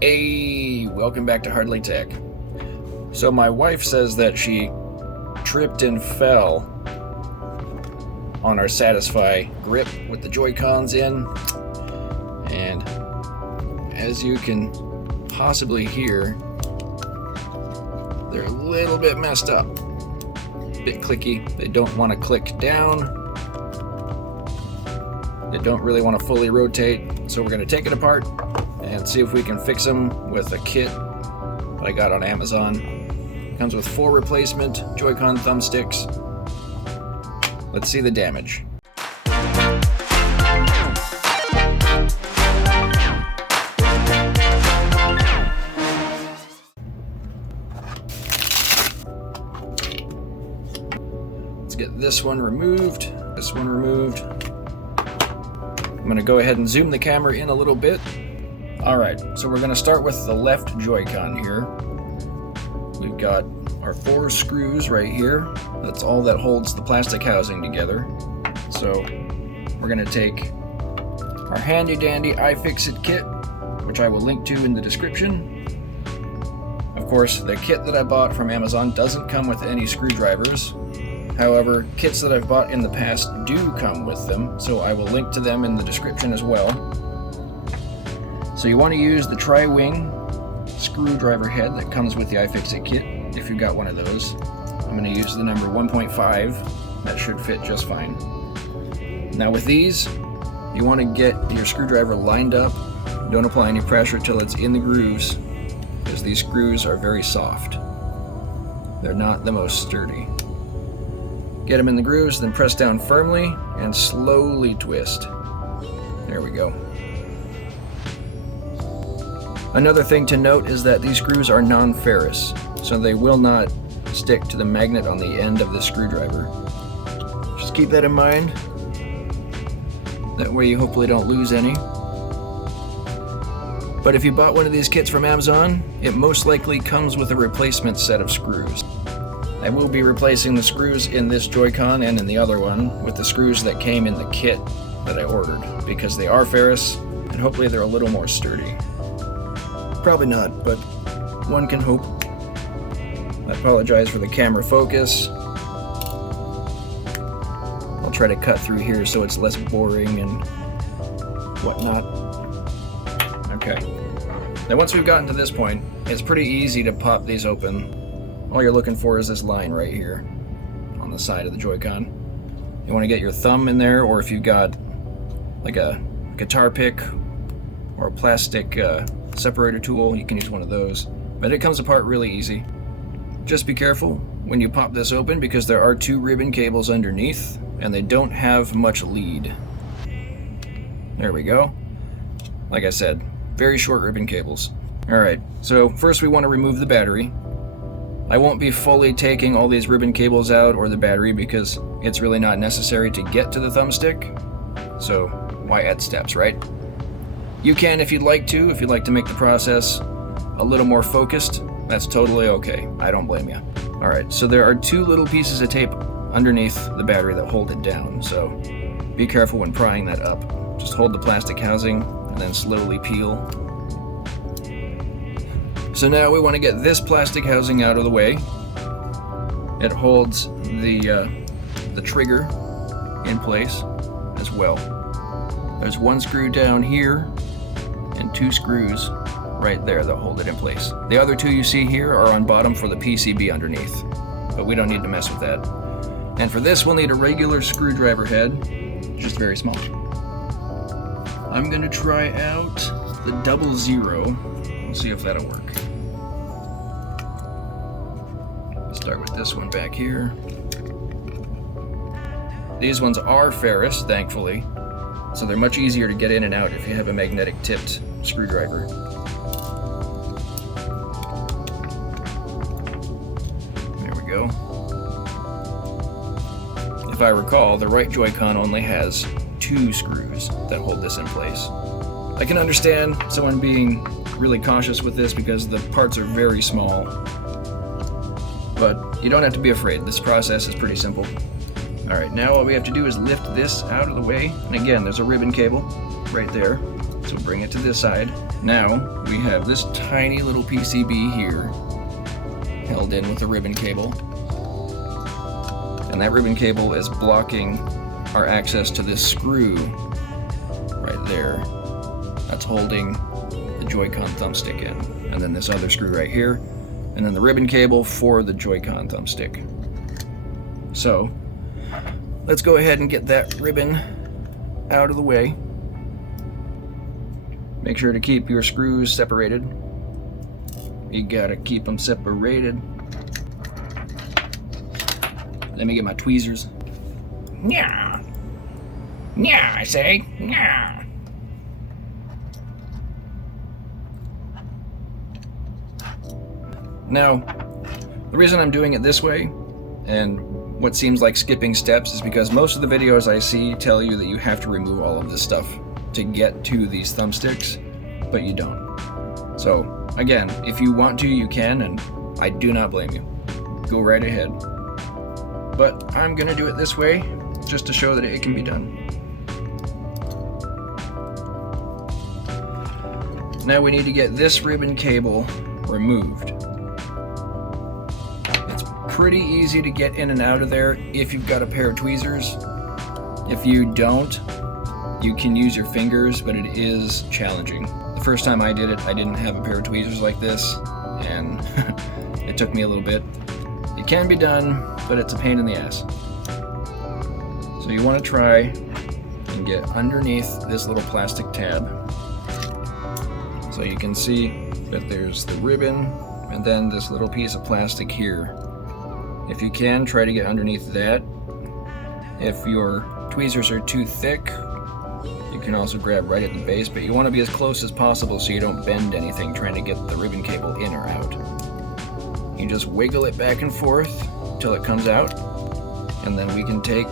Hey, welcome back to Hardly Tech. So my wife says that she tripped and fell on our Satisfy grip with the JoyCons in, and as you can possibly hear, they're a little bit messed up, a bit clicky. They don't want to click down, they don't really want to fully rotate, so we're going to take it apart and see if we can fix them with a kit that I got on Amazon. It comes with 4 replacement Joy-Con thumbsticks. Let's see the damage. Let's get this one removed, this one removed. I'm going to go ahead and zoom the camera in a little bit. Alright, so we're going to start with the left Joy-Con here. We've got our 4 screws right here. That's all that holds the plastic housing together. So we're going to take our handy dandy iFixit kit, which I will link to in the description. Of course, the kit that I bought from Amazon doesn't come with any screwdrivers. However, kits that I've bought in the past do come with them, so I will link to them in the description as well. So you want to use the tri-wing screwdriver head that comes with the iFixit kit, if you've got one of those. I'm going to use the number 1.5, that should fit just fine. Now with these, you want to get your screwdriver lined up. Don't apply any pressure till it's in the grooves, because these screws are very soft. They're not the most sturdy. Get them in the grooves, then press down firmly and slowly twist. There we go. Another thing to note is that these screws are non-ferrous, so they will not stick to the magnet on the end of the screwdriver. Just keep that in mind. That way you hopefully don't lose any. But if you bought one of these kits from Amazon, it most likely comes with a replacement set of screws. I will be replacing the screws in this Joy-Con and in the other one with the screws that came in the kit that I ordered, because they are ferrous and hopefully they're a little more sturdy. Probably not, but one can hope. I apologize for the camera focus. I'll try to cut through here so it's less boring and whatnot. Okay. Now once we've gotten to this point, it's pretty easy to pop these open. All you're looking for is this line right here on the side of the Joy-Con. You want to get your thumb in there, or if you've got like a guitar pick or a plastic separator tool, you can use one of those. But it comes apart really easy. Just be careful when you pop this open, because there are 2 ribbon cables underneath and they don't have much lead. There we go. Like I said, very short ribbon cables. Alright, so first we want to remove the battery. I won't be fully taking all these ribbon cables out or the battery, because it's really not necessary to get to the thumbstick. So why add steps, right? You can if you'd like to make the process a little more focused. That's totally okay. I don't blame you. Alright, so there are 2 little pieces of tape underneath the battery that hold it down, so be careful when prying that up. Just hold the plastic housing and then slowly peel. So now we want to get this plastic housing out of the way. It holds the trigger in place as well. There's 1 screw down here and 2 screws right there that hold it in place. The other 2 you see here are on bottom for the PCB underneath, but we don't need to mess with that. And for this we'll need a regular screwdriver head, just very small. I'm going to try out the 00. We'll see if that'll work. Start with this one back here. These ones are ferrous, thankfully, so they're much easier to get in and out if you have a magnetic tipped screwdriver. There we go. If I recall, the right Joy-Con only has 2 screws that hold this in place. I can understand someone being really cautious with this because the parts are very small. But you don't have to be afraid. This process is pretty simple. Alright, now all we have to do is lift this out of the way. And again, there's a ribbon cable right there. So bring it to this side. Now we have this tiny little PCB here held in with a ribbon cable, and that ribbon cable is blocking our access to this screw right there that's holding the Joy-Con thumbstick in, and then this other screw right here, and then the ribbon cable for the Joy-Con thumbstick. So let's go ahead and get that ribbon out of the way. Make sure to keep your screws separated. You gotta keep them separated. Let me get my tweezers. Yeah, yeah, I say, yeah. Now, the reason I'm doing it this way, and what seems like skipping steps, is because most of the videos I see tell you that you have to remove all of this stuff to get to these thumbsticks, but you don't. So, again, if you want to, you can, and I do not blame you. Go right ahead. But I'm gonna do it this way, just to show that it can be done. Now we need to get this ribbon cable removed. It's pretty easy to get in and out of there if you've got a pair of tweezers. If you don't, you can use your fingers, but it is challenging. The first time I did it, I didn't have a pair of tweezers like this, and it took me a little bit. It can be done, but it's a pain in the ass. So you want to try and get underneath this little plastic tab. So you can see that there's the ribbon and then this little piece of plastic here. If you can, try to get underneath that. If your tweezers are too thick, you can also grab right at the base, but you want to be as close as possible so you don't bend anything trying to get the ribbon cable in or out. You just wiggle it back and forth till it comes out, and then we can take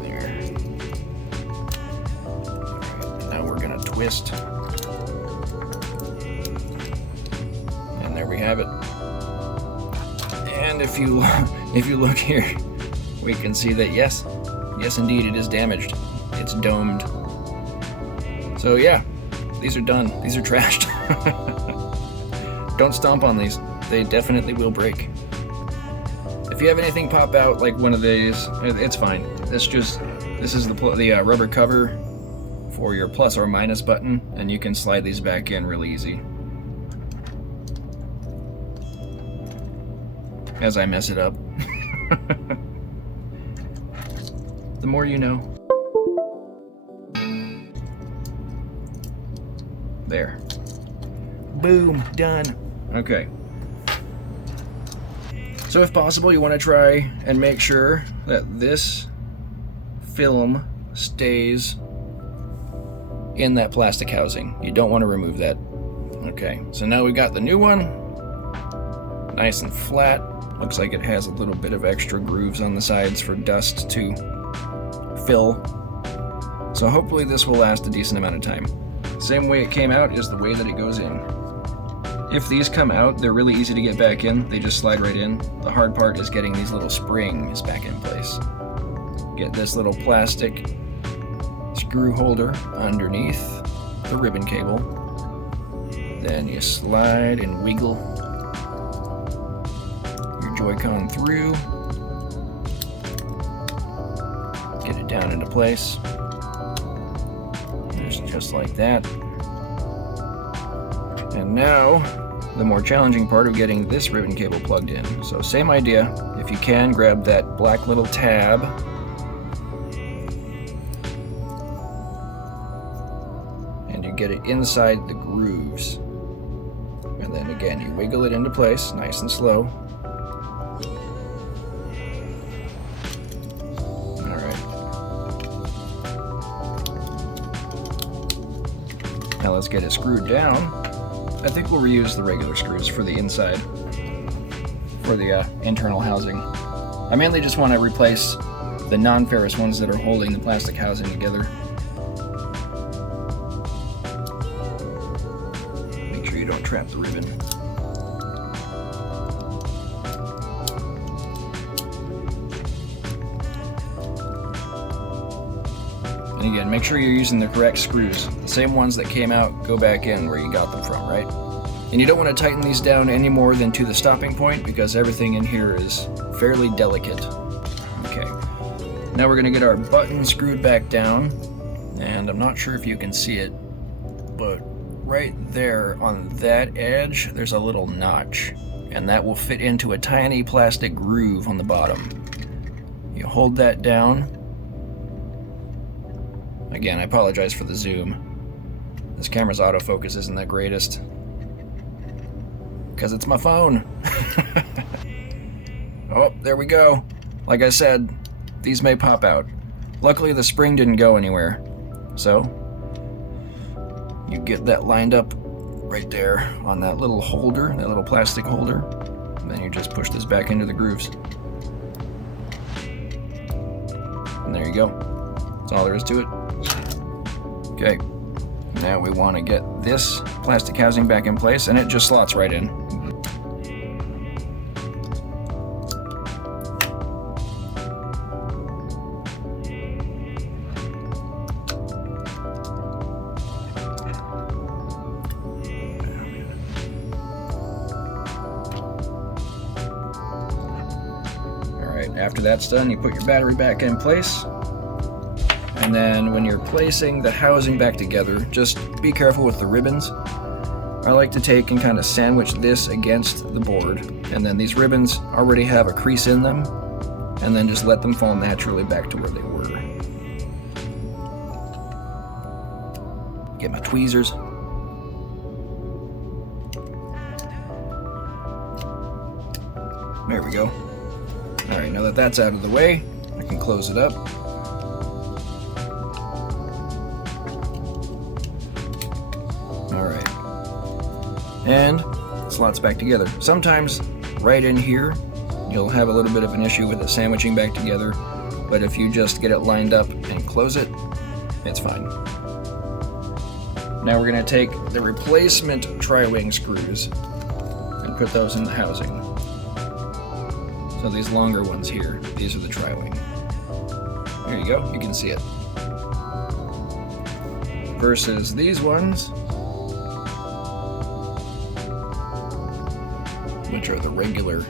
there. Alright, now we're gonna twist. And there we have it. And if you look here, we can see that yes indeed it is damaged. It's domed. So yeah, these are done. These are trashed. Don't stomp on these. They definitely will break. If you have anything pop out like one of these, it's fine. This is the rubber cover for your plus or minus button, and you can slide these back in really easy. As I mess it up. The more you know. There. Boom, done. Okay. So if possible, you want to try and make sure that this film stays in that plastic housing. You don't want to remove that. Okay, so now we got the new one. Nice and flat. Looks like it has a little bit of extra grooves on the sides for dust to fill. So hopefully this will last a decent amount of time. Same way it came out is the way that it goes in. If these come out, they're really easy to get back in. They just slide right in. The hard part is getting these little springs back in place. Get this little plastic screw holder underneath the ribbon cable. Then you slide and wiggle your Joy-Con through. Get it down into place. Just like that. And now, the more challenging part of getting this ribbon cable plugged in. So same idea. If you can, grab that black little tab. And you get it inside the grooves. And then again, you wiggle it into place, nice and slow. Now let's get it screwed down. I think we'll reuse the regular screws for the inside, for the internal housing. I mainly just want to replace the non-ferrous ones that are holding the plastic housing together. Make sure you don't trap the ribbon. And again, make sure you're using the correct screws. The same ones that came out go back in where you got them from, right? And you don't want to tighten these down any more than to the stopping point because everything in here is fairly delicate. Okay, now we're going to get our button screwed back down. And I'm not sure if you can see it, but right there on that edge, there's a little notch. And that will fit into a tiny plastic groove on the bottom. You hold that down. Again, I apologize for the zoom. This camera's autofocus isn't the greatest. Because it's my phone. Oh, there we go. Like I said, these may pop out. Luckily the spring didn't go anywhere. So, you get that lined up right there on that little holder, that little plastic holder. And then you just push this back into the grooves. And there you go. That's all there is to it. Okay, now we want to get this plastic housing back in place, and it just slots right in. Alright, after that's done, you put your battery back in place. And then when you're placing the housing back together, just be careful with the ribbons. I like to take and kind of sandwich this against the board. And then these ribbons already have a crease in them. And then just let them fall naturally back to where they were. Get my tweezers. There we go. Alright, now that that's out of the way, I can close it up. Alright, and slots back together. Sometimes right in here you'll have a little bit of an issue with it sandwiching back together, but if you just get it lined up and close it, it's fine. Now we're going to take the replacement tri-wing screws and put those in the housing. So these longer ones here, these are the tri-wing. There you go, you can see it. Versus these ones, which are the regular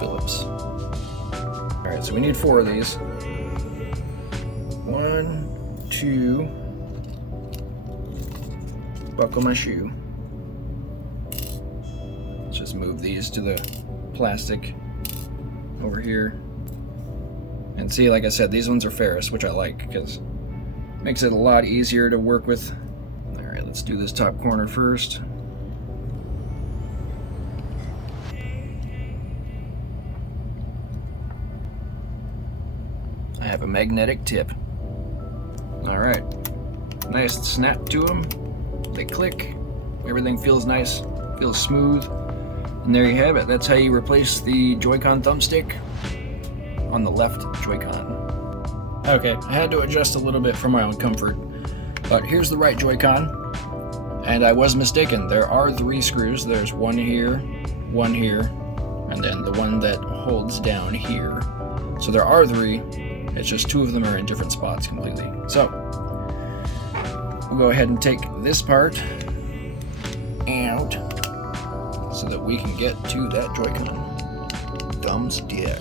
Phillips. Alright, so we need 4 of these. 1, 2, buckle my shoe. Let's just move these to the plastic over here. And see, like I said, these ones are ferrous, which I like because it makes it a lot easier to work with. Alright, let's do this top corner first. I have a magnetic tip. Alright, nice snap to them. They click. Everything feels nice, feels smooth. And there you have it. That's how you replace the Joy-Con thumbstick on the left Joy-Con. Okay, I had to adjust a little bit for my own comfort, but here's the right Joy-Con. And I was mistaken. There are 3 screws. There's one here, and then the one that holds down here. So there are 3. It's just 2 of them are in different spots completely. So, we'll go ahead and take this part out so that we can get to that Joy-Con thumbstick.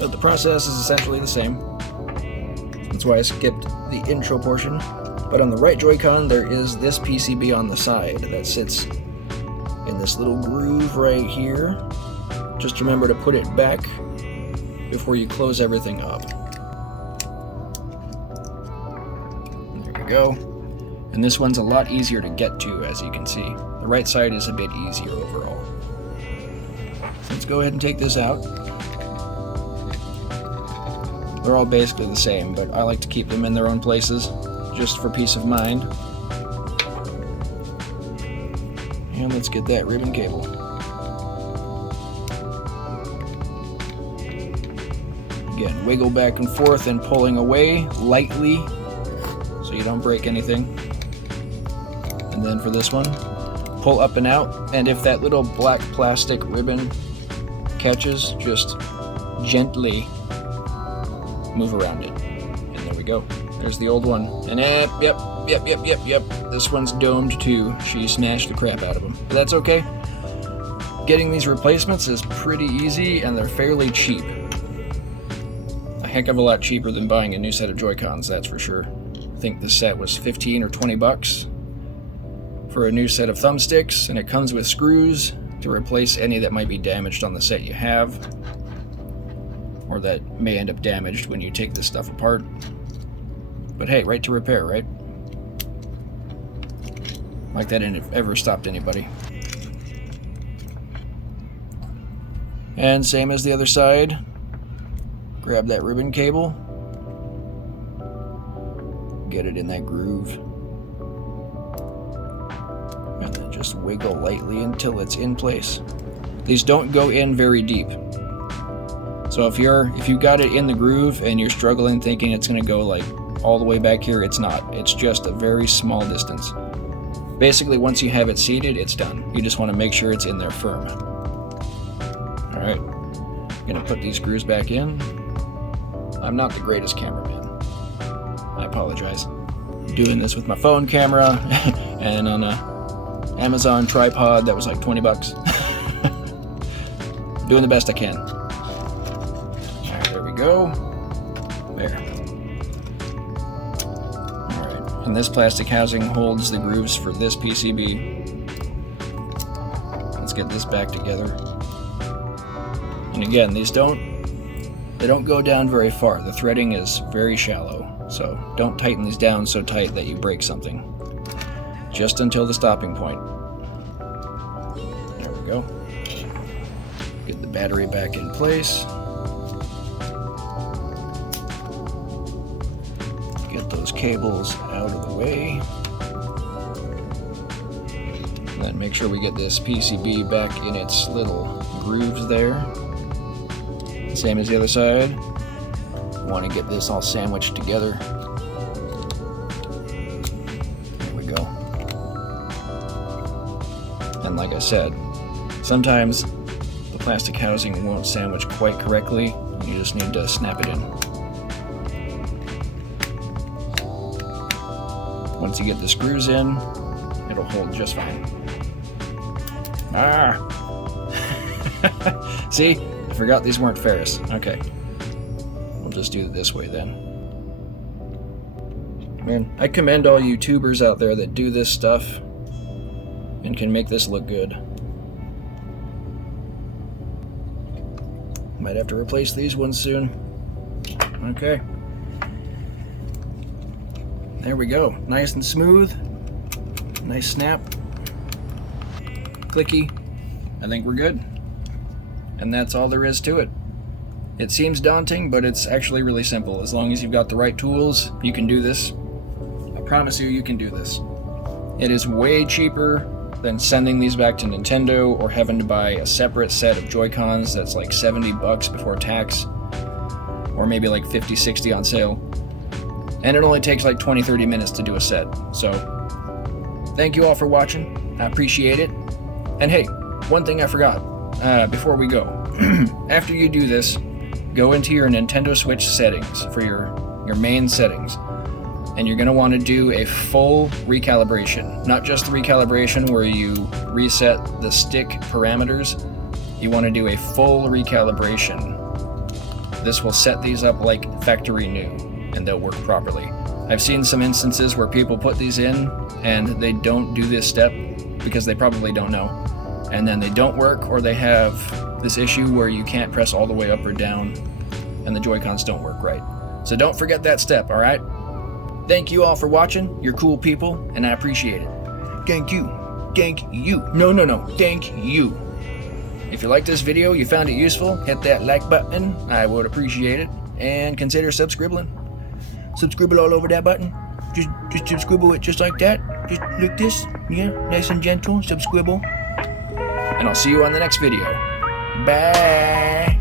But the process is essentially the same. That's why I skipped the intro portion. But on the right Joy-Con, there is this PCB on the side that sits in this little groove right here. Just remember to put it back before you close everything up. There we go. And this one's a lot easier to get to, as you can see. The right side is a bit easier overall. Let's go ahead and take this out. They're all basically the same, but I like to keep them in their own places, just for peace of mind. And let's get that ribbon cable. Again, wiggle back and forth and pulling away lightly so you don't break anything. And then for this one, pull up and out, and if that little black plastic ribbon catches, just gently move around it. And there we go. There's the old one. And yep. This one's domed too. She smashed the crap out of them. But that's okay. Getting these replacements is pretty easy, and they're fairly cheap. A heck of a lot cheaper than buying a new set of JoyCons, that's for sure. I think this set was 15 or 20 bucks for a new set of thumbsticks, and it comes with screws to replace any that might be damaged on the set you have, or that may end up damaged when you take this stuff apart. But hey, right to repair, right? Like that ever stopped anybody. And same as the other side. Grab that ribbon cable. Get it in that groove. And then just wiggle lightly until it's in place. These don't go in very deep. So if you got it in the groove and you're struggling thinking it's going to go like all the way back here, it's not. It's just a very small distance. Basically, once you have it seated, it's done. You just want to make sure it's in there firm. Alright, I'm going to put these screws back in. I'm not the greatest cameraman. I apologize. I'm doing this with my phone camera and on a Amazon tripod that was like 20 bucks. Doing the best I can. Alright, there we go. There. Alright, and this plastic housing holds the grooves for this PCB. Let's get this back together. And again, they don't go down very far. The threading is very shallow, so don't tighten these down so tight that you break something. Just until the stopping point. There we go. Get the battery back in place. Get those cables out of the way. And then make sure we get this PCB back in its little grooves there. Same as the other side. Want to get this all sandwiched together. There we go. And like I said, sometimes the plastic housing won't sandwich quite correctly. You just need to snap it in. Once you get the screws in, it'll hold just fine. Ah! See? I forgot these weren't ferrous. Okay. We'll just do it this way then. Man, I commend all you tubers out there that do this stuff and can make this look good. Might have to replace these ones soon. Okay. There we go. Nice and smooth. Nice snap. Clicky. I think we're good. And that's all there is to it. It seems daunting, but it's actually really simple. As long as you've got the right tools, you can do this. I promise you can do this. It is way cheaper than sending these back to Nintendo or having to buy a separate set of JoyCons that's like 70 bucks before tax, or maybe like 50, 60 on sale. And it only takes like 20-30 minutes to do a set. So thank you all for watching. I appreciate it. And hey, one thing I forgot before we go. After you do this, go into your Nintendo Switch settings for your main settings, and you're going to want to do a full recalibration. Not just the recalibration where you reset the stick parameters. You want to do a full recalibration. This will set these up like factory new, and they'll work properly. I've seen some instances where people put these in and they don't do this step because they probably don't know, and then they don't work, or they have this issue where you can't press all the way up or down and the Joy-Cons don't work right. So don't forget that step, alright? Thank you all for watching. You're cool people, and I appreciate it. Thank you. Thank you. No. Thank you. If you like this video, you found it useful, hit that like button. I would appreciate it. And consider subscribbling. Subscribble all over that button. Just subscribble it just like that. Just like this. Yeah, nice and gentle. Subscribble. And I'll see you on the next video. Bye.